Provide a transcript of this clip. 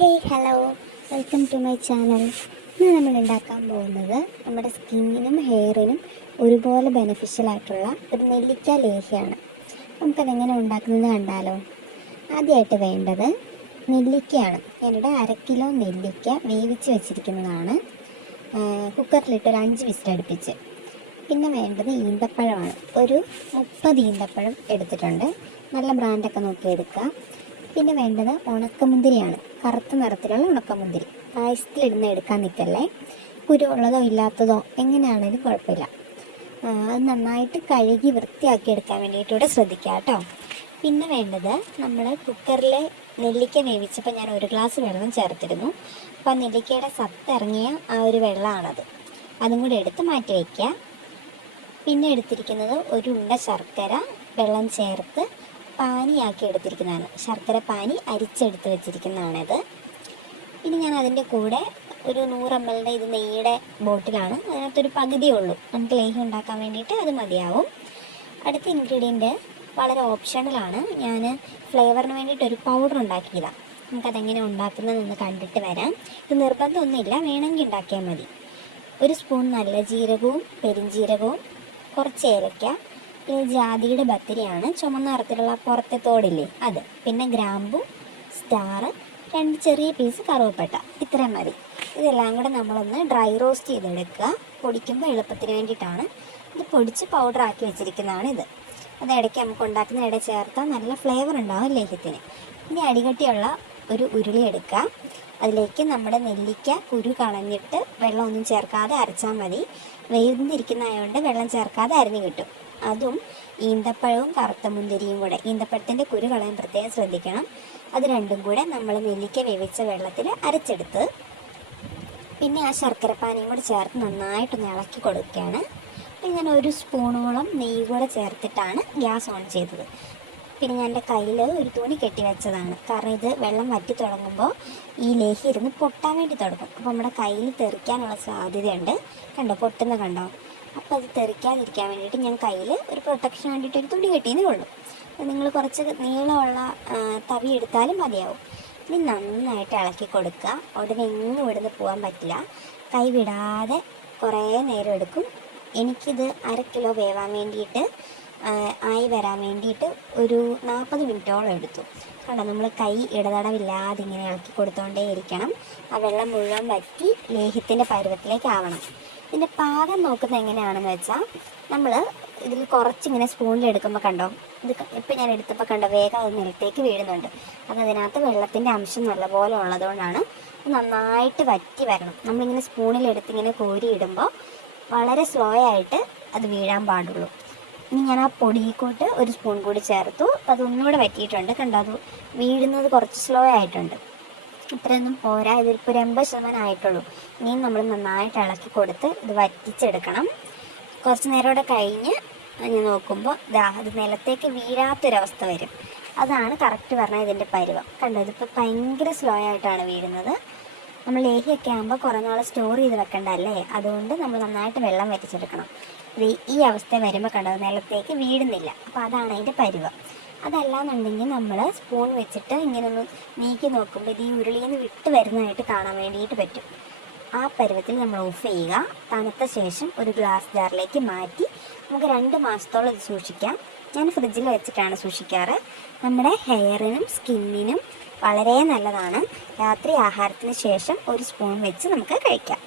Hello, welcome to my channel. ഇന്ന് നമ്മൾ ഉണ്ടാക്കാൻ പോകുന്നത് നമ്മുടെ സ്കിന്നിനും ഹെയറിനും ഒരുപോലെ ബെനിഫിഷ്യലായിട്ടുള്ള ഒരു നെല്ലിക്ക ലേഹ്യമാണ്. നമുക്കതെങ്ങനെ ഉണ്ടാക്കുന്നത് കണ്ടാലോ. ആദ്യമായിട്ട് വേണ്ടത് നെല്ലിക്കയാണ്. ഞാനിവിടെ 1/2 കിലോ നെല്ലിക്ക വേവിച്ച് വെച്ചിരിക്കുന്നതാണ്. കുക്കറിലിട്ട് ഒരു 5 വിസിലടുപ്പിച്ച്. പിന്നെ വേണ്ടത് ഈന്തപ്പഴമാണ്. ഒരു 30 ഈന്തപ്പഴം എടുത്തിട്ടുണ്ട്. നല്ല ബ്രാൻഡൊക്കെ നോക്കി എടുക്കുക. പിന്നെ വേണ്ടത് ഉണക്കമുന്തിരിയാണ്. കറുത്ത നിറത്തിലുള്ള ഉണക്കമുന്തിരി. പായസത്തിലിടുന്ന എടുക്കാൻ നിൽക്കല്ലേ. കുരു ഉള്ളതോ ഇല്ലാത്തതോ എങ്ങനെയാണെങ്കിലും കുഴപ്പമില്ല. അത് നന്നായിട്ട് കഴുകി വൃത്തിയാക്കി എടുക്കാൻ വേണ്ടിയിട്ടൂടെ ശ്രദ്ധിക്കുക കേട്ടോ. പിന്നെ വേണ്ടത്, നമ്മൾ കുക്കറിൽ നെല്ലിക്ക വേവിച്ചപ്പോൾ ഞാൻ 1 ഗ്ലാസ് വെള്ളം ചേർത്തിരുന്നു. അപ്പോൾ ആ നെല്ലിക്കയുടെ സത്തിറങ്ങിയ ആ ഒരു വെള്ളമാണത്. അതും കൂടി എടുത്ത് മാറ്റി വയ്ക്കുക. പിന്നെ എടുത്തിരിക്കുന്നത് ഒരു ഉണ്ട ശർക്കര വെള്ളം ചേർത്ത് പാനിയാക്കി എടുത്തിരിക്കുന്നതാണ്. ശർക്കര പാനി അരിച്ചെടുത്ത് വെച്ചിരിക്കുന്നതാണിത്. ഇനി ഞാൻ അതിൻ്റെ കൂടെ ഒരു 100 ml ഇത് നെയ്യുടെ ബോട്ടിലാണ്. അതിനകത്തൊരു പകുതിയേ ഉള്ളൂ. നമുക്ക് ലേഹ്യം ഉണ്ടാക്കാൻ വേണ്ടിയിട്ട് അത് മതിയാവും. അടുത്ത ഇൻഗ്രീഡിയൻറ്റ് വളരെ ഓപ്ഷണലാണ്. ഞാൻ ഫ്ലേവറിന് വേണ്ടിയിട്ടൊരു പൗഡർ ഉണ്ടാക്കിയതാണ്. നമുക്കതെങ്ങനെ ഉണ്ടാക്കുന്നതെന്ന് കണ്ടിട്ട് വരാം. ഇത് നിർബന്ധമൊന്നുമില്ല, വേണമെങ്കിൽ ഉണ്ടാക്കിയാൽ മതി. 1 സ്പൂൺ നല്ല ജീരകവും പെരിഞ്ജീരകവും, കുറച്ച് ഏലക്ക, പിന്നെ ജാതിയുടെ ബത്തിരിയാണ്, ചുമന്ന നിറത്തിലുള്ള പുറത്തെ തോടില്ലേ അത്, പിന്നെ ഗ്രാമ്പു, സ്റ്റാർ, 2 ചെറിയ പീസ് കറുവപ്പട്ട. ഇത്രയും മതി. ഇതെല്ലാം കൂടെ നമ്മളൊന്ന് ഡ്രൈ റോസ്റ്റ് ചെയ്തെടുക്കുക. പൊടിക്കുമ്പോൾ എളുപ്പത്തിന് വേണ്ടിയിട്ടാണ്. ഇത് പൊടിച്ച് പൗഡറാക്കി വെച്ചിരിക്കുന്നതാണ് ഇത്. അത് ഇടയ്ക്ക് നമുക്ക് ഉണ്ടാക്കുന്ന ഇടയിൽ ചേർത്താൽ നല്ല ഫ്ലേവർ ഉണ്ടാവും ലേഹ്യത്തിന്. ഇനി അടികട്ടിയുള്ള ഒരു ഉരുളി എടുക്കുക. അതിലേക്ക് നമ്മുടെ നെല്ലിക്ക കുരു കളഞ്ഞിട്ട് വെള്ളമൊന്നും ചേർക്കാതെ അരച്ചാൽ മതി. വെന്തിരിക്കുന്നതായതുകൊണ്ട് വെള്ളം ചേർക്കാതെ അരിഞ്ഞ് കിട്ടും. അതും ഈന്തപ്പഴവും കറുത്ത മുന്തിരിയും കൂടെ, ഈന്തപ്പഴത്തിൻ്റെ കുരു കളയാൻ പ്രത്യേകം ശ്രദ്ധിക്കണം. അത് രണ്ടും കൂടെ നമ്മൾ നെല്ലിക്ക വേവിച്ച വെള്ളത്തിൽ അരച്ചെടുത്ത് പിന്നെ ആ ശർക്കരപ്പാനിയും കൂടെ ചേർത്ത് നന്നായിട്ടൊന്ന് ഇളക്കി കൊടുക്കുകയാണ്. പിന്നെ ഞാൻ 1 സ്പൂണോളം നെയ്യ് കൂടെ ചേർത്തിട്ടാണ് ഗ്യാസ് ഓൺ ചെയ്തത്. പിന്നെ ഞാൻ എൻ്റെ കയ്യിൽ ഒരു തുണി കെട്ടി വെച്ചതാണ്. കാരണം ഇത് വെള്ളം വറ്റി തുടങ്ങുമ്പോൾ ഈ ലേഹ്യം ഇരുന്ന് പൊട്ടാൻ വേണ്ടി തുടങ്ങും. അപ്പോൾ നമ്മുടെ കയ്യിൽ തെറിക്കാനുള്ള സാധ്യതയുണ്ട്. കണ്ടോ, പൊട്ടുന്ന കണ്ടോ. അപ്പോൾ അത് തെറിക്കാതിരിക്കാൻ വേണ്ടിയിട്ട് ഞാൻ കയ്യിൽ ഒരു പ്രൊട്ടക്ഷൻ വേണ്ടിയിട്ട് ഒരു തുണി കെട്ടിയെന്നേ ഉള്ളൂ. നിങ്ങൾ കുറച്ച് നീളമുള്ള തവി എടുത്താലും മതിയാവും. ഇനി നന്നായിട്ട് ഇളക്കി കൊടുക്കുക. ഉടനെ എങ്ങും ഇവിടുന്ന് പോകാൻ പറ്റില്ല. കൈ വിടാതെ കുറേ നേരം എടുക്കും. എനിക്കിത് 1/2 കിലോ വേവാൻ വേണ്ടിയിട്ട് ആയി വരാൻ വേണ്ടിയിട്ട് ഒരു 40 മിനിറ്റോളം എടുത്തു. കണ്ടോ, നമ്മൾ കൈ ഇടതടവില്ലാതെ ഇങ്ങനെ ഇളക്കി കൊടുത്തുകൊണ്ടേ ഇരിക്കണം. ആ വെള്ളം മുഴുവൻ വറ്റി ലേഹ്യത്തിൻ്റെ പരുവത്തിലേക്ക് ആവണം. ഇതിൻ്റെ പാകം നോക്കുന്നത് എങ്ങനെയാണെന്ന് വെച്ചാൽ, നമ്മൾ ഇതിൽ കുറച്ചിങ്ങനെ സ്പൂണിലെടുക്കുമ്പോൾ കണ്ടോ, ഇത് ഇപ്പം ഞാൻ എടുത്തപ്പോൾ കണ്ടോ വേഗം അത് നിലത്തേക്ക് വീഴുന്നുണ്ട്. അതിനകത്ത് വെള്ളത്തിൻ്റെ അംശം നല്ലപോലെ ഉള്ളതുകൊണ്ടാണ്. നന്നായിട്ട് വറ്റി വരണം. നമ്മളിങ്ങനെ സ്പൂണിലെടുത്ത് ഇങ്ങനെ കോരിയിടുമ്പോൾ വളരെ സ്ലോ ആയിട്ട് അത് വീഴാൻ പാടുള്ളൂ. ഇനി ഞാൻ ആ പൊടിക്കൂട്ട് 1 സ്പൂൺ കൂടി ചേർത്തു. അപ്പോൾ അതൊന്നുകൂടെ വറ്റിയിട്ടുണ്ട്. കണ്ടോ, അത് വീഴുന്നത് കുറച്ച് സ്ലോ ആയിട്ടുണ്ട്. ഇത്രയൊന്നും പോരാ. ഇതിപ്പോൾ 80% ആയിട്ടുള്ളൂ. ഇനിയും നമ്മൾ നന്നായിട്ട് ഇളക്കി കൊടുത്ത് ഇത് വറ്റിച്ചെടുക്കണം. കുറച്ച് നേരം കൂടെ കഴിഞ്ഞ് ഞാൻ നോക്കുമ്പോൾ അത് നിലത്തേക്ക് വീഴാത്തൊരവസ്ഥ വരും. അതാണ് കറക്റ്റ് പറഞ്ഞാൽ ഇതിൻ്റെ പരുവം. കണ്ടോ, ഇതിപ്പോൾ ഭയങ്കര സ്ലോ ആയിട്ടാണ് വീഴുന്നത്. നമ്മൾ ലേഹ്യമൊക്കെ ആകുമ്പോൾ കുറേ നാൾ സ്റ്റോർ ചെയ്ത് വെക്കണ്ടല്ലേ. അതുകൊണ്ട് നമ്മൾ നന്നായിട്ട് വെള്ളം വറ്റിച്ചെടുക്കണം. ഈ അവസ്ഥ വരുമ്പോൾ കണ്ടോ നിലത്തേക്ക് വീഴുന്നില്ല. അപ്പോൾ അതാണ് അതിൻ്റെ പരുവം. അതല്ലാന്നുണ്ടെങ്കിൽ നമ്മൾ സ്പൂൺ വെച്ചിട്ട് ഇങ്ങനെ ഒന്ന് നീക്കി നോക്കുമ്പോൾ ഇത് ഈ ഉരുളിയിൽ നിന്ന് വിട്ട് വരുന്നതായിട്ട് കാണാൻ വേണ്ടിയിട്ട് പറ്റും. ആ പരുവത്തിൽ നമ്മൾ ഓഫ് ചെയ്യുക. തണുത്ത ശേഷം ഒരു ഗ്ലാസ് ജാറിലേക്ക് മാറ്റി നമുക്ക് 2 മാസത്തോളം ഇത് സൂക്ഷിക്കാം. ഞാൻ ഫ്രിഡ്ജിൽ വെച്ചിട്ടാണ് സൂക്ഷിക്കാറ്. നമ്മുടെ ഹെയറിനും സ്കിന്നിനും വളരെ നല്ലതാണ്. രാത്രി ആഹാരത്തിന് ശേഷം 1 സ്പൂൺ വെച്ച് നമുക്ക് കഴിക്കാം.